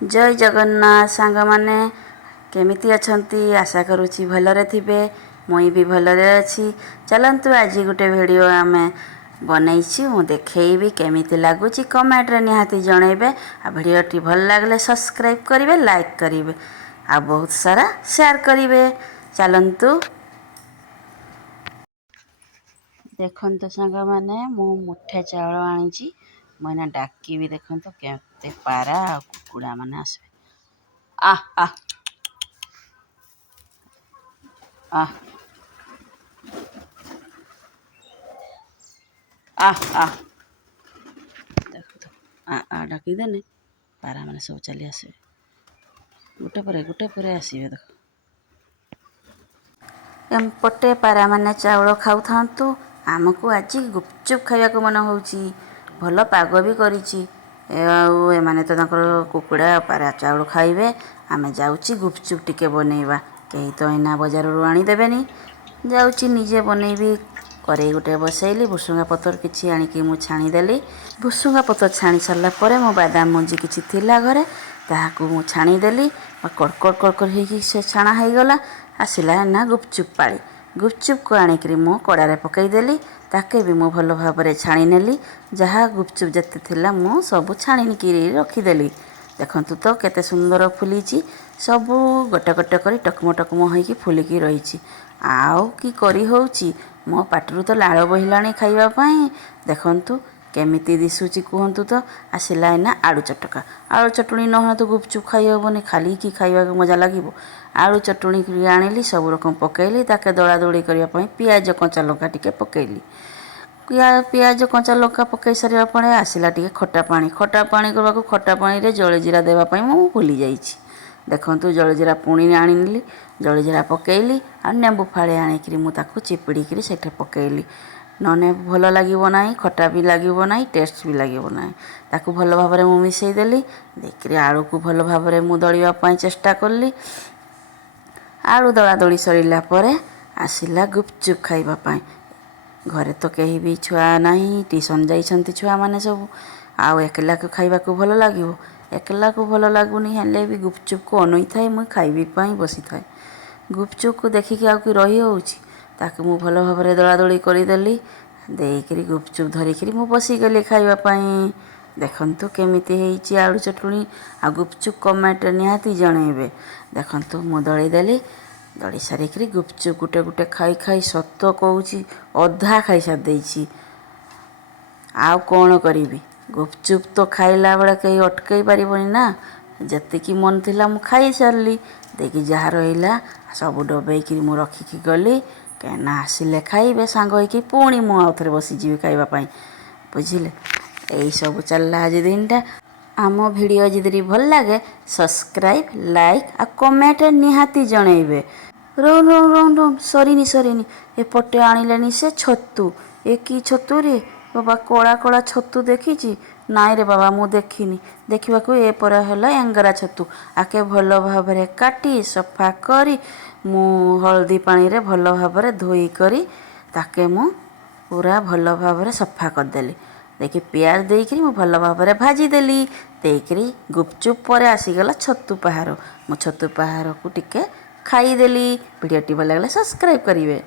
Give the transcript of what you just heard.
जय जगन्नाथ सांग माने केमिति अछंती आशा करुछि भलरे थिबे। मुई भी भलरे अछि। चलंतु आज गोटे वीडियो आमे बनैछि मु देखैबी केमिति लागुछि कमेंट रे निहाती जणैबे। आ वीडियो टी भल लागले सब्सक्राइब करिवे, लाइक करिवे आ बहुत सारा शेयर करिवे। चलंतु देखंतु सांग माने मु मुठे चावल आनिछि। मैंने डाकी भी देखंतु केते पारा आ कुकुड़ा माने आसबे। आह आह आह आह आह देखो आ आ डाकी देने पारा माने सब चली आसबे। गोटे परे आसबे देखो। एमपटे पारा माने चावल खाऊ थांतु। आमको आज गुपचुप खाइबा को मन होउची। भल पाग भी करिछि। एमाने तो तांकर कुकुड़ा पारा चावल खाइबे। आमे जाउची गुपचुप टिके बनेइबा। केही तो एना बाजारରୁ आनी देबेनी। जाउची निजे बनेइबी। करे गोटे बसैली भुसुंगा पतर किछि आनिकी मु छाणी देली। भुसुंगा पतर छाणी सरला परे मो बादाम मଞ୍ଜି किछि थिला घरे ताहाकू मु छाणी देली। कड़कड़ कड़कड़ हेकी से छाणा हेई गला। आसिला ना गुपचुप पाली। गुपचुप को आनिकरी मु कड़ारे पकई देली। ताके भी मु भल भाबरे छाणी नेली। जहा गुपचुप जते थिला मु सब छाणीकी रखीदेली। देखंतु तो केते सुंदर फुलीची। सबू गोटे गोटे करी टकमो टकमो होइकी फुलिकी रहिची। आउ की करी होउची मो पाटरू तो लाळ बहिलाणी खाइबा पई। देखंतु केमिति दिसुची कुहंतु तो। आसिला एना आलू चटका। आलू चटणी न तो गुपचुप खाइ हबनी। खाली की खाइबा को मजा लागिबो। आलू चटणी की आनिली सब रकम पकेइली। ताके दळा दळी करिया पई पियाज कंचा लंका टिके पकेइली। पियाज कंचा लंका पकई सारिया परे आसिला टिके खटा पानी करबा को खटा पानी रे जलजीरा देबा पई मु भूली जाईची। देखंतु जलजीरा पुणी आनिली। जलजीरा पकेइली आ नेंबू फाळे आनिकरी मु ताकू चिपिडीकरी सेठे पकेइली। नने भल लागिबो नाही, खटा भी लागिबो नाही, टेस्ट भी लागिबो नाही। ताकू भल भाबरे मु मिसई देली। देखरी आलू को भल भाबरे मु दळिबा पई चेष्टा करली। आलू दळा दळी सरिला परे आसिला गुपचुप खाइबा पई। घरे तो केही भी छुआ नाही। ट्यूशन जाइछंती छुआ माने सब। आउ एकला को खाइबा को भल लागिबो। एकला को भल लागुनी हेले भी गुपचुप को अनई थाए मु खाइबी पई बसी थाए। गुपचुप को देखिकी आउ की रही होउची। ताकू मु भल भाबरे दळा दळी करी देली। देइकरी गुपचुप धरिकरी मु बसी गेली खाइबा पई। देखंतु केमिति हेइची आलू चटणी आ गुपचुप कमेंट निहाती जणैबे। देखंतु मु दळी देली। दळी सारिकरी गुपचुप गुटे गुटे खाई खाई सत कहूची अधा खाई सार देइची। आउ कोण करिबी। गुपचुप तो खाइला बेला कहीं अटकई पारिबनी ना। जतिकी मन थिला मु खाई सारली। देखि जहा रहिला सब डबेइकी मु रखिकी गली। केना आसिले खाइबे सांग होइकी पुणी मु आउ थरे बसी जीवी खाइबा पई। बुझिले एई सब चलला आज दिनटा। आम वीडियो जदि भल लागे सब्सक्राइब, लाइक आ कमेंट निहाती जणैबे। रोम रोम रोम रोम सरिनी एपटे आनिलेनी से छतु। ए की छतु रे बाबा, कला कला छतु देखिची। नाई रे बाबा मु देखिनी। देखिबा को ए पर हला एंगरा छतु। आके भल भाबरे काटी सफा करी मु हल्दी पानी रे भल भाबरे धोई करी ताके मु पूरा भल भाबरे सफा कर देली। देखि प्याज देइकरी मु भल भाबरे भाजी देली। देइकरी गुपचुप परे आसीगला छतु पहाड़। मु छतु पहाड़ को टिके खाई देली। वीडियो टी भल लागले सब्सक्राइब करिवे।